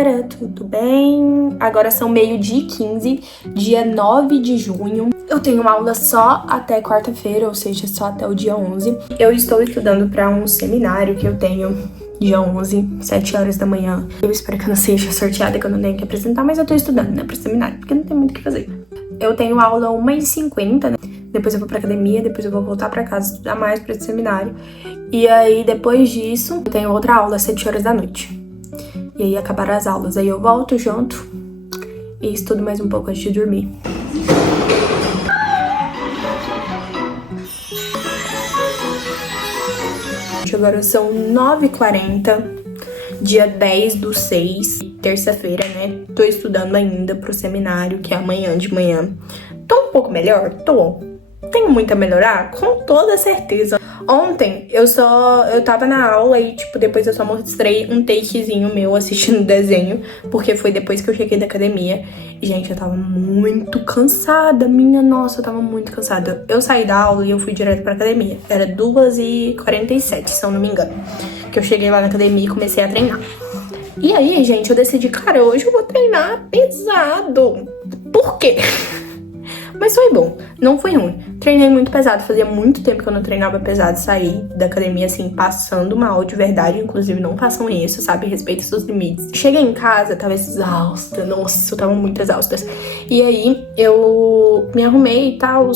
galera, tudo bem? Agora são 12h15, dia 9 de junho. Eu tenho aula só até quarta-feira, ou seja, só até o dia 11. Eu estou estudando para um seminário que eu tenho dia 11, 7 horas da manhã. Eu espero que eu não seja sorteada, que eu não tenha que apresentar, mas eu tô estudando, né, para seminário, porque não tem muito o que fazer. Eu tenho aula 1h50, né? Depois eu vou pra academia, depois eu vou voltar pra casa estudar mais pra esse seminário. E aí, depois disso, eu tenho outra aula às 7 horas da noite. E aí, acabaram as aulas. Aí eu volto, janto e estudo mais um pouco antes de dormir. Agora são 9h40, dia 10/6, terça-feira, né? Tô estudando ainda pro seminário, que é amanhã de manhã. Tô um pouco melhor? Tô. Tenho muito a melhorar? Com toda certeza. Ontem, eu tava na aula e, depois eu só mostrei um takezinho meu assistindo desenho, porque foi depois que eu cheguei da academia. E, gente, eu tava muito cansada, nossa, eu tava muito cansada. Eu saí da aula e eu fui direto pra academia. Era 2h47, se eu não me engano, que eu cheguei lá na academia e comecei a treinar. E aí, gente, eu decidi, cara, hoje eu vou treinar pesado. Por quê? Mas foi bom, não foi ruim. Treinei muito pesado, fazia muito tempo que eu não treinava pesado. Saí da academia, assim, passando mal de verdade. Inclusive, não façam isso, sabe? Respeite seus limites. Cheguei em casa, tava exausta. Nossa, eu tava muito exausta. E aí, eu me arrumei e tal,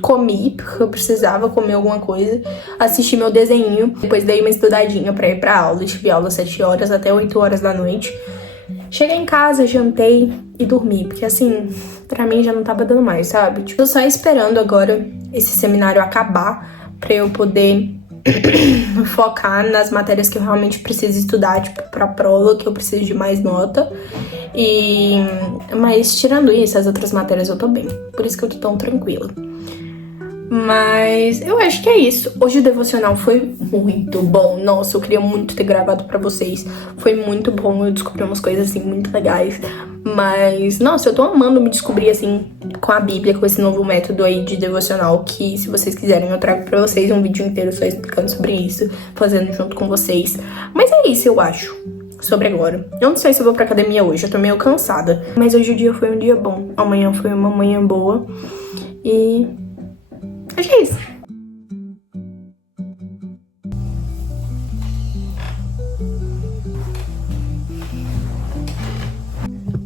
comi, porque eu precisava comer alguma coisa. Assisti meu desenho, depois dei uma estudadinha pra ir pra aula. Tive aula às 7 horas até 8 horas da noite. Cheguei em casa, jantei e dormi, porque assim, pra mim já não tava dando mais, sabe? Eu só esperando agora esse seminário acabar pra eu poder focar nas matérias que eu realmente preciso estudar, pra prova, que eu preciso de mais nota. Mas tirando isso, as outras matérias eu tô bem, por isso que eu tô tão tranquila. Mas eu acho que é isso. Hoje o devocional foi muito bom. Nossa, eu queria muito ter gravado pra vocês. Foi muito bom, eu descobri umas coisas, assim, muito legais. Mas, nossa, eu tô amando me descobrir, assim, com a Bíblia, com esse novo método aí de devocional. Que, se vocês quiserem, eu trago pra vocês um vídeo inteiro só explicando sobre isso, fazendo junto com vocês. Mas é isso, eu acho, sobre agora. Eu não sei se eu vou pra academia hoje, eu tô meio cansada. Mas hoje o dia foi um dia bom. Amanhã foi uma manhã boa. E acho que é isso.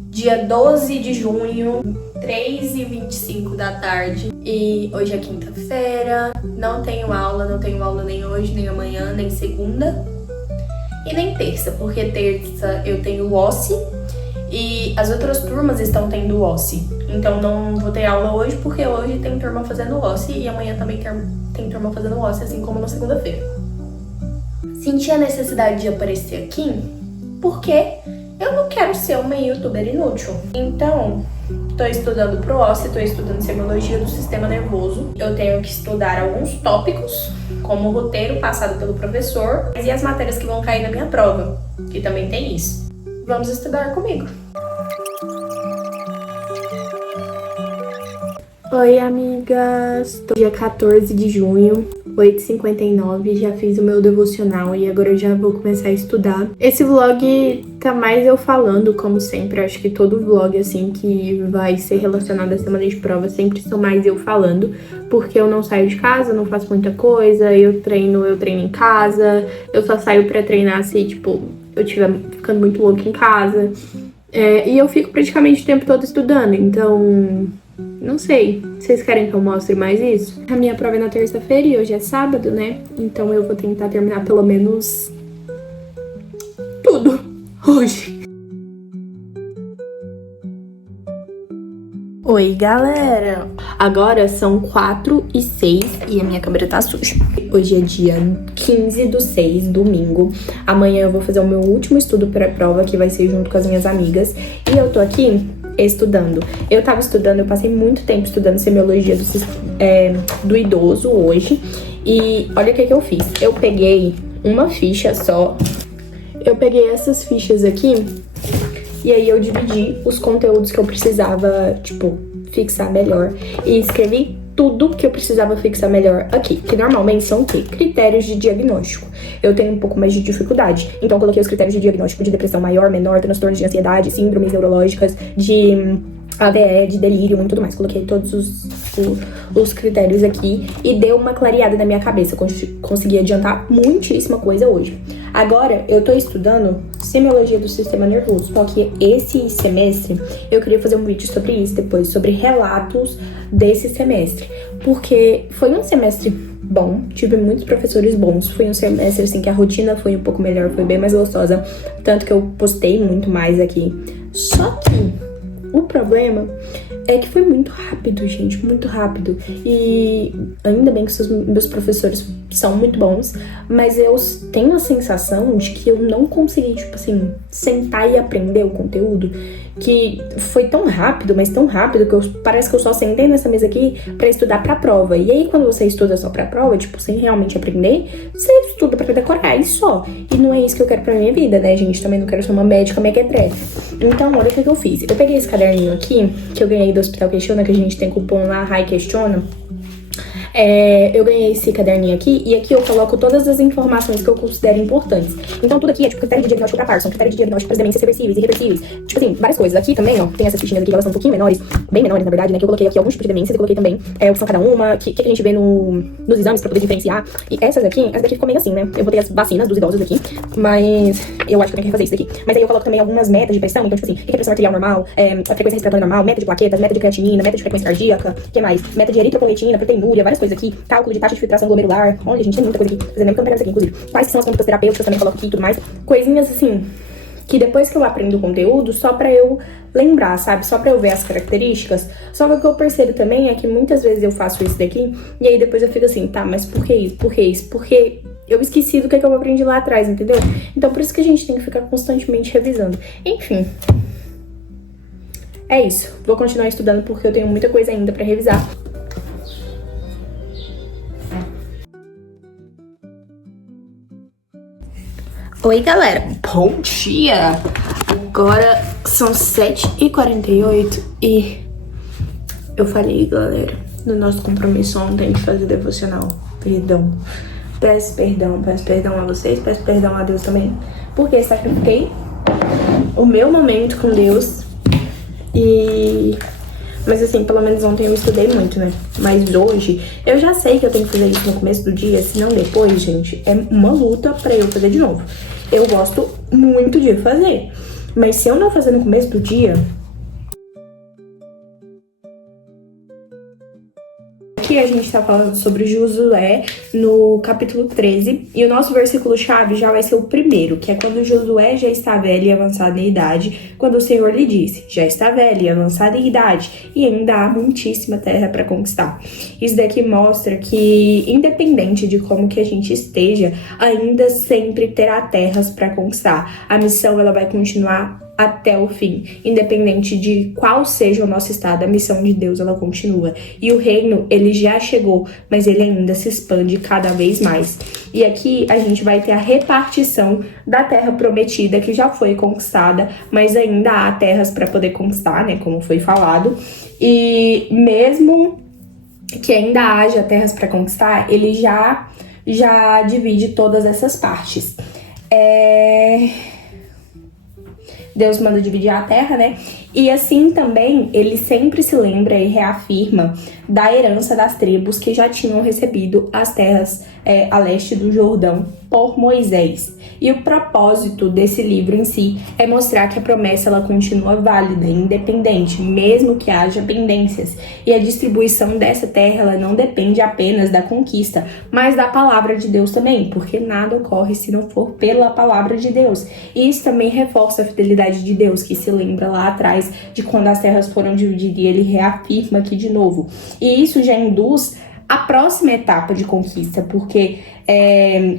Dia 12 de junho, 3h25 da tarde. E hoje é quinta-feira. Não tenho aula nem hoje, nem amanhã, nem segunda. E nem terça, porque terça eu tenho OSCE. E as outras turmas estão tendo OSCE. Então não vou ter aula hoje, porque hoje tem turma fazendo OSCE e amanhã também tem turma fazendo OSCE, assim como na segunda-feira. Senti a necessidade de aparecer aqui porque eu não quero ser uma youtuber inútil. Então, tô estudando pro OSCE, tô estudando semiologia do sistema nervoso. Eu tenho que estudar alguns tópicos, como o roteiro passado pelo professor, e as matérias que vão cair na minha prova, que também tem isso. Vamos estudar comigo. Oi, amigas! Dia 14 de junho, 8h59, já fiz o meu devocional e agora eu já vou começar a estudar. Esse vlog tá mais eu falando, como sempre. Acho que todo vlog, assim, que vai ser relacionado à semana de prova sempre são mais eu falando, porque eu não saio de casa, não faço muita coisa, eu treino em casa, eu só saio pra treinar se, eu estiver ficando muito louca em casa. E eu fico praticamente o tempo todo estudando, então não sei. Vocês querem que eu mostre mais isso? A minha prova é na terça-feira e hoje é sábado, né? Então eu vou tentar terminar pelo menos tudo hoje. Oi, galera! Agora são 4h06 e a minha câmera tá suja. Hoje é dia 15/6, domingo. Amanhã eu vou fazer o meu último estudo pré-prova, que vai ser junto com as minhas amigas. E eu tô aqui estudando. Eu tava estudando, eu passei muito tempo estudando semiologia do idoso hoje. E olha o que eu fiz. Eu peguei uma ficha só. Eu peguei essas fichas aqui. E aí eu dividi os conteúdos que eu precisava, fixar melhor. E escrevi tudo que eu precisava fixar melhor aqui, que normalmente são o quê? Critérios de diagnóstico. Eu tenho um pouco mais de dificuldade, então eu coloquei os critérios de diagnóstico de depressão maior, menor, transtornos de ansiedade, síndromes neurológicas, de ADE, de delírio e tudo mais. Coloquei todos os critérios aqui e deu uma clareada na minha cabeça. Consegui adiantar muitíssima coisa hoje. Agora, eu tô estudando semiologia do sistema nervoso, só que esse semestre eu queria fazer um vídeo sobre isso depois, sobre relatos desse semestre, porque foi um semestre bom, tive muitos professores bons, foi um semestre assim que a rotina foi um pouco melhor, foi bem mais gostosa, tanto que eu postei muito mais aqui. Só que o problema é que foi muito rápido, gente, muito rápido. E ainda bem que os meus professores são muito bons, mas eu tenho a sensação de que eu não consegui, tipo assim, sentar e aprender o conteúdo, que foi tão rápido, mas tão rápido, que parece que eu só sentei nessa mesa aqui pra estudar pra prova. E aí, quando você estuda só pra prova, tipo, sem realmente aprender, você estuda pra decorar, e só. E não é isso que eu quero pra minha vida, né, gente? Também não quero ser uma médica mequetrefe. Então, olha o que eu fiz. Eu peguei esse caderninho aqui, que eu ganhei do Hospital Questiona, que a gente tem cupom lá, Rai Questiona. Eu ganhei esse caderninho aqui, e aqui eu coloco todas as informações que eu considero importantes. Então tudo aqui é tipo critério de diagnóstico pra Parkinson, critério de diagnóstico para demências reversíveis e irreversíveis. Tipo assim, várias coisas. Aqui também, ó, tem essas fichinhas aqui que elas são um pouquinho menores, bem menores na verdade, né, que eu coloquei aqui alguns tipos de demências e coloquei também o que são cada uma, o que a gente vê nos exames pra poder diferenciar. E essa daqui ficou meio assim, né, eu botei as vacinas dos idosos aqui, mas eu acho que eu tenho que refazer isso daqui. Mas aí eu coloco também algumas metas de pressão, então tipo assim, o que é pressão arterial normal, a frequência respiratória normal, meta de plaquetas, meta de creatinina, meta de frequência cardíaca, o que mais? Meta de eritropoetina, proteinúria, várias coisas aqui, cálculo de taxa de filtração glomerular. Olha, gente, tem muita coisa aqui. Vocês lembram que eu não pegava isso aqui, inclusive. Quais que são as condutas terapêuticas, também coloco aqui e tudo mais. Coisinhas assim, que depois que eu aprendo o conteúdo, só pra eu lembrar, sabe? Só pra eu ver as características. Só que o que eu percebo também é que muitas vezes eu faço isso daqui, e aí depois eu fico assim, tá, mas por que isso? Por que isso? Porque eu esqueci do que eu aprendi lá atrás, entendeu? Então por isso que a gente tem que ficar constantemente revisando. Enfim. É isso. Vou continuar estudando porque eu tenho muita coisa ainda pra revisar. Oi, galera. Bom dia! Agora são 7h48 e eu falei, galera, no nosso compromisso ontem de fazer devocional. Perdão. Peço perdão a vocês, peço perdão a Deus também, porque sacrifiquei o meu momento com Deus Mas assim, pelo menos ontem eu estudei muito, né? Mas hoje, eu já sei que eu tenho que fazer isso no começo do dia, senão depois, gente, é uma luta pra eu fazer de novo. Eu gosto muito de fazer, mas se eu não fazer no começo do dia... Aqui a gente tá falando sobre Josué no capítulo 13, e o nosso versículo-chave já vai ser o primeiro, que é quando Josué já está velho e avançado em idade, quando o Senhor lhe disse, já está velho e avançado em idade, e ainda há muitíssima terra para conquistar. Isso daqui mostra que, independente de como que a gente esteja, ainda sempre terá terras para conquistar. A missão, ela vai continuar até o fim, independente de qual seja o nosso estado, a missão de Deus, ela continua. E o reino, ele já chegou, mas ele ainda se expande cada vez mais. E aqui a gente vai ter a repartição da terra prometida, que já foi conquistada, mas ainda há terras para poder conquistar, né, como foi falado. E mesmo que ainda haja terras para conquistar, ele já divide todas essas partes. Deus manda dividir a terra, né? E assim também, ele sempre se lembra e reafirma da herança das tribos que já tinham recebido as terras a leste do Jordão por Moisés. E o propósito desse livro em si é mostrar que a promessa ela continua válida, independente, mesmo que haja pendências. E a distribuição dessa terra ela não depende apenas da conquista, mas da palavra de Deus também, porque nada ocorre se não for pela palavra de Deus. E isso também reforça a fidelidade de Deus, que se lembra lá atrás de quando as terras foram divididas, e ele reafirma aqui de novo. E isso já induz a próxima etapa de conquista, porque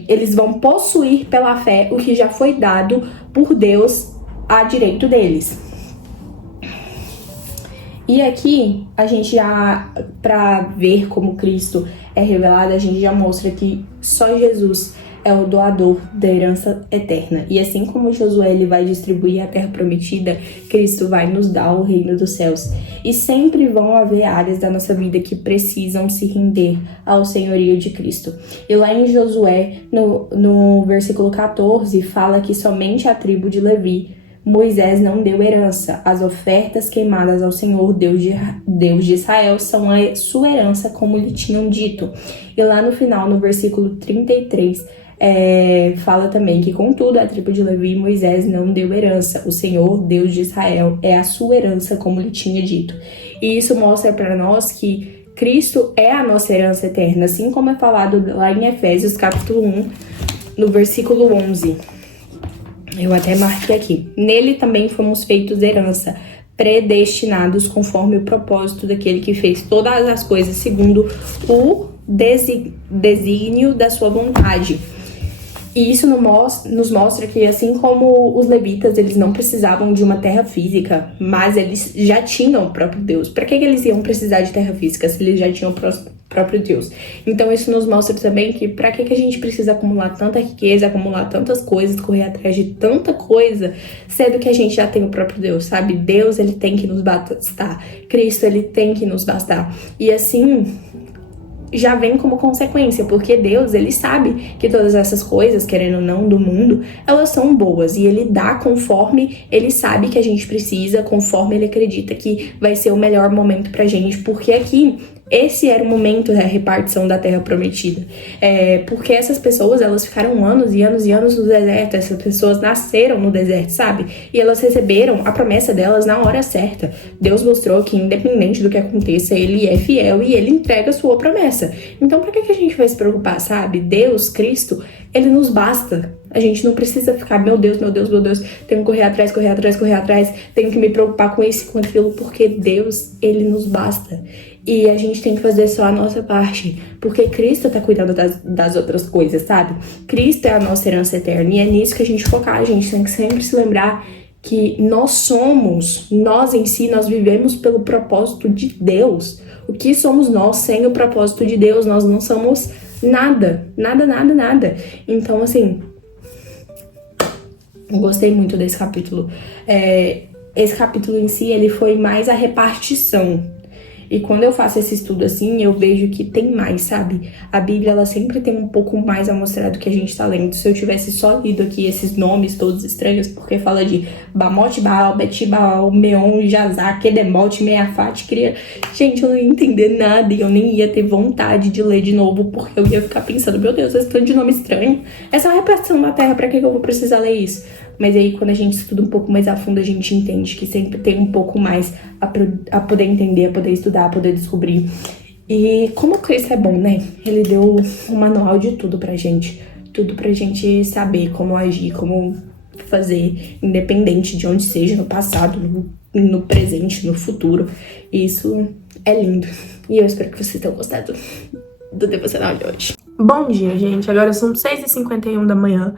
eles vão possuir pela fé o que já foi dado por Deus a direito deles. E aqui, a gente já, para ver como Cristo é revelado, a gente já mostra que só Jesus é o doador da herança eterna. E assim como Josué ele vai distribuir a terra prometida, Cristo vai nos dar o reino dos céus. E sempre vão haver áreas da nossa vida que precisam se render ao senhorio de Cristo. E lá em Josué, no versículo 14, fala que somente a tribo de Levi Moisés não deu herança. As ofertas queimadas ao Senhor, Deus de Israel, são a sua herança, como lhe tinham dito. E lá no final, no versículo 33, fala também que, contudo, a tribo de Levi Moisés não deu herança. O Senhor, Deus de Israel, é a sua herança, como lhe tinha dito. E isso mostra para nós que Cristo é a nossa herança eterna, assim como é falado lá em Efésios, capítulo 1, no versículo 11. Eu até marquei aqui. Nele também fomos feitos herança, predestinados conforme o propósito daquele que fez todas as coisas segundo o desígnio da sua vontade. E isso nos mostra que, assim como os levitas, eles não precisavam de uma terra física, mas eles já tinham o próprio Deus. Para que eles iam precisar de terra física se eles já tinham o próprio Deus? Então isso nos mostra também que para que a gente precisa acumular tanta riqueza, acumular tantas coisas, correr atrás de tanta coisa, sendo que a gente já tem o próprio Deus, sabe? Deus, ele tem que nos bastar. Cristo, ele tem que nos bastar. E assim já vem como consequência, porque Deus, ele sabe que todas essas coisas, querendo ou não, do mundo, elas são boas, e ele dá conforme ele sabe que a gente precisa, conforme ele acredita que vai ser o melhor momento pra gente, porque aqui esse era o momento da repartição da terra prometida. Porque essas pessoas, elas ficaram anos e anos e anos no deserto. Essas pessoas nasceram no deserto, sabe? E elas receberam a promessa delas na hora certa. Deus mostrou que, independente do que aconteça, ele é fiel e ele entrega a sua promessa. Então, pra que a gente vai se preocupar, sabe? Deus, Cristo, ele nos basta. A gente não precisa ficar, meu Deus, meu Deus, meu Deus, tenho que correr atrás, tenho que me preocupar com isso e com aquilo, porque Deus, ele nos basta. E a gente tem que fazer só a nossa parte, porque Cristo tá cuidando das outras coisas, sabe? Cristo é a nossa herança eterna, e é nisso que a gente focar. A gente tem que sempre se lembrar que nós em si, nós vivemos pelo propósito de Deus. O que somos nós sem o propósito de Deus? Nós não somos nada. Então, assim, eu gostei muito desse capítulo. Esse capítulo em si, ele foi mais a repartição. E quando eu faço esse estudo assim, eu vejo que tem mais, sabe? A Bíblia, ela sempre tem um pouco mais a mostrar do que a gente tá lendo. Se eu tivesse só lido aqui esses nomes todos estranhos, porque fala de Bamote, Baal, Beti-Baal, Meon, Jazá, Kedemote, Meafate, cria... Gente, eu não ia entender nada e eu nem ia ter vontade de ler de novo, porque eu ia ficar pensando, meu Deus, esse tanto de nome estranho. Essa é uma repartição da Terra, pra que eu vou precisar ler isso? Mas aí, quando a gente estuda um pouco mais a fundo, a gente entende que sempre tem um pouco mais a poder entender, a poder estudar, a poder descobrir. E como o Cristo é bom, né? Ele deu um manual de tudo pra gente. Tudo pra gente saber como agir, como fazer, independente de onde seja, no passado, no presente, no futuro. E isso é lindo. E eu espero que vocês tenham gostado do devocional de hoje. Bom dia, gente. Agora são 6h51 da manhã.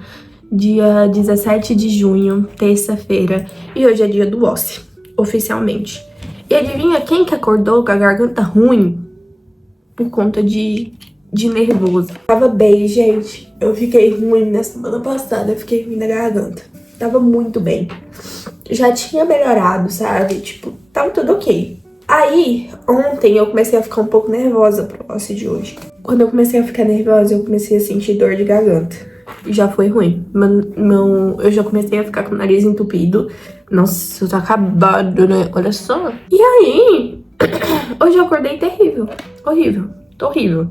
Dia 17 de junho, terça-feira, e hoje é dia do OSCE, oficialmente. E adivinha quem que acordou com a garganta ruim? Por conta de nervoso. Tava bem, gente. Eu fiquei ruim na semana passada, eu fiquei ruim na garganta. Tava muito bem. Já tinha melhorado, sabe? Tipo, tava tudo ok. Aí, ontem eu comecei a ficar um pouco nervosa pro OSCE de hoje. Quando eu comecei a ficar nervosa, eu comecei a sentir dor de garganta. Já foi ruim. Eu já comecei a ficar com o nariz entupido. Nossa, eu tô acabado, né? Olha só. E aí, hoje eu acordei terrível. Horrível. Tô horrível.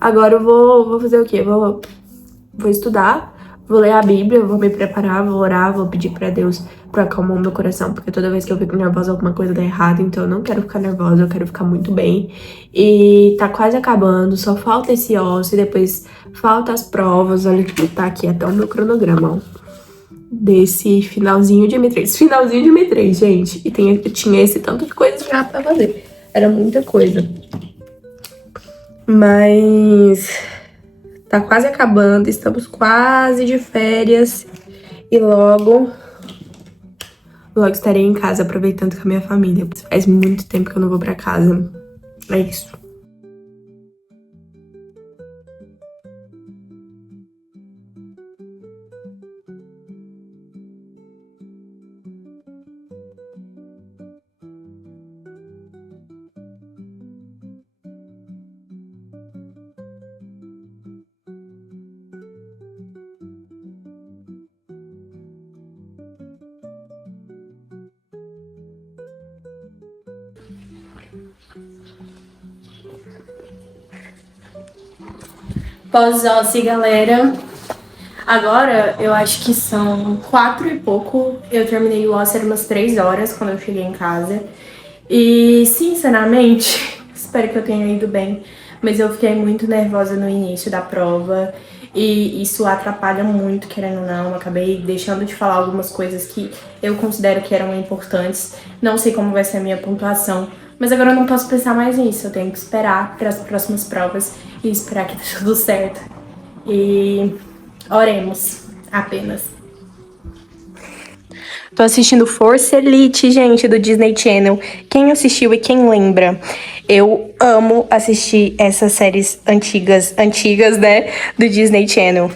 Agora eu vou fazer o quê? Vou estudar, vou ler a Bíblia, vou me preparar, vou orar, vou pedir pra Deus pra acalmar o meu coração, porque toda vez que eu fico nervosa, alguma coisa dá errado, então eu não quero ficar nervosa, eu quero ficar muito bem. E tá quase acabando, só falta esse OSCE, depois falta as provas, olha que tá aqui até o meu cronograma, ó. Desse finalzinho de M3. Finalzinho de M3, gente. E tinha esse tanto de coisa já pra fazer. Era muita coisa. Mas tá quase acabando, estamos quase de férias. E logo estarei em casa aproveitando com a minha família. Faz muito tempo que eu não vou pra casa. É isso. Pós-Ossi, galera. Agora, eu acho que são 4 e pouco. Eu terminei o Ossi, era umas 3 horas quando eu cheguei em casa. E, sinceramente, espero que eu tenha ido bem. Mas eu fiquei muito nervosa no início da prova. E isso atrapalha muito, querendo ou não. Eu acabei deixando de falar algumas coisas que eu considero que eram importantes. Não sei como vai ser a minha pontuação. Mas agora eu não posso pensar mais nisso. Eu tenho que esperar para as próximas provas e esperar que dê tudo certo. E oremos apenas. Tô assistindo Força Elite, gente, do Disney Channel. Quem assistiu e quem lembra? Eu amo assistir essas séries antigas, né, do Disney Channel.